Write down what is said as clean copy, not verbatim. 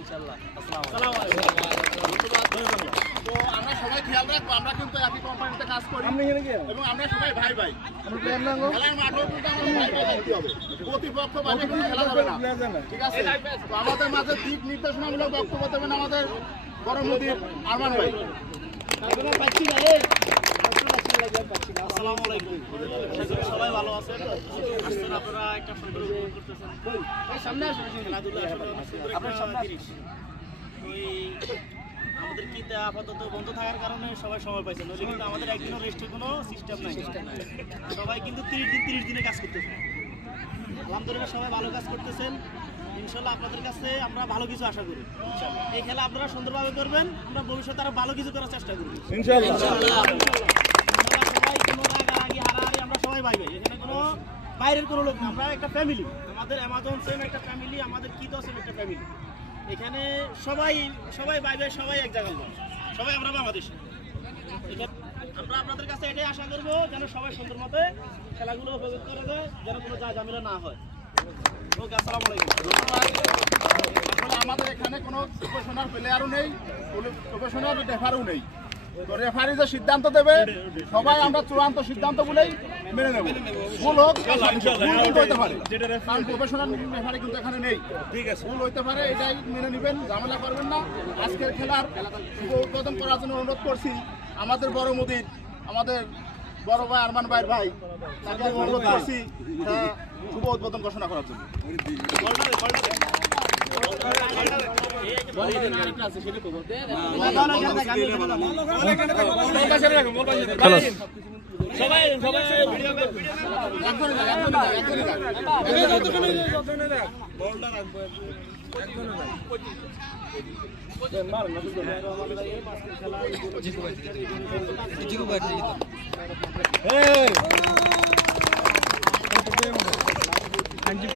ইনশাআল্লাহ। আসসালামু আলাইকুম। তো আমরা সবাই খেয়াল রাখবো, আমরা কিন্তু একই কোম্পানিতে কাজ করি এবং আমরা সবাই ভাই ভাই। খেলার মাঠেও কিন্তু আমাদের ভাই ভাই থাকতে হবে, প্রতিপক্ষ বাজে কিন্তু খেলা যাবে না, ঠিক আছে? তো আমাদের মাঝে দিক নির্দেশনামূলক বক্তব্য দেবেন আমাদের বড় মুদির আরমান ভাই। আসসালামু আলাইকুম। সবাই ভালো আছেন? আসছেন আপনারা একটা সুন্দর উপভোগ করতেছেন। সামনে আসুন, খেলাধুলা আসলে অনেক সুন্দর একটা জিনিস। ওই আমাদের কি আপাতত বন্ধ থাকার কারণে সবাই সময় পাইছে, নইলে কিন্তু আমাদের একদিনও রেস্টের কোনো সিস্টেম নাই। সবাই কিন্তু 30 দিনে কাজ করতেছে। আলহামদুলিল্লাহ সবাই ভালো কাজ করতেছেন। ইনশাল্লাহ আপনাদের কাছে আমরা ভালো কিছু আশা করি। এই খেলা আপনারা সুন্দরভাবে করবেন, আমরা ভবিষ্যতে আরো ভালো কিছু করার চেষ্টা করব ইনশাআল্লাহ। সবাই কোনো রাগারাগি হারাহারি আমরা সবাই ভাই ভাই, এখানে কোনো বাইরের কোনো লোক না, আমরা একটা ফ্যামিলি। আমাদের অ্যামাজন সেম একটা ফ্যামিলি, আমাদের কিতো সেম একটা ফ্যামিলি। এখানে সবাই সবাই ভাই ভাই, সবাই এক জায়গার লোক, সবাই আমরা বাংলাদেশি। আমরা আপনাদের কাছে এটাই আশা করবো যেন সবাই সুন্দর মতে খেলাগুলো উপভোগ করা যায়, যেন কোনো ঝামেলা না হয়। ওকে, আসসালামু আলাইকুম। আসলে আমাদের এখানে কোনো প্রফেশনাল প্লেয়ারও নেই, প্রফেশনাল রেফারও নেই। তো রেফারি যে সিদ্ধান্ত দেবে সবাই আমরা চূড়ান্ত সিদ্ধান্ত বলেই মেনে নেব। ভুল হোক, ভুল কিন্তু হইতে পারে, কারণ প্রফেশনাল রেফারি কিন্তু এখানে নেই। ঠিক আছে, ভুল হইতে পারে, এটাই মেনে নেবেন, ঝামেলা করবেন না। আজকের খেলার শুভ উদ্বোধন করার জন্য অনুরোধ করছি আমাদের বড় মুদির, আমাদের বড় ভাই আরমান ভাইয়ের ভাই, তাকে আমি অনুরোধ করছি শুভ উদ্বোধন ঘোষণা করার জন্য। জিকু ভাই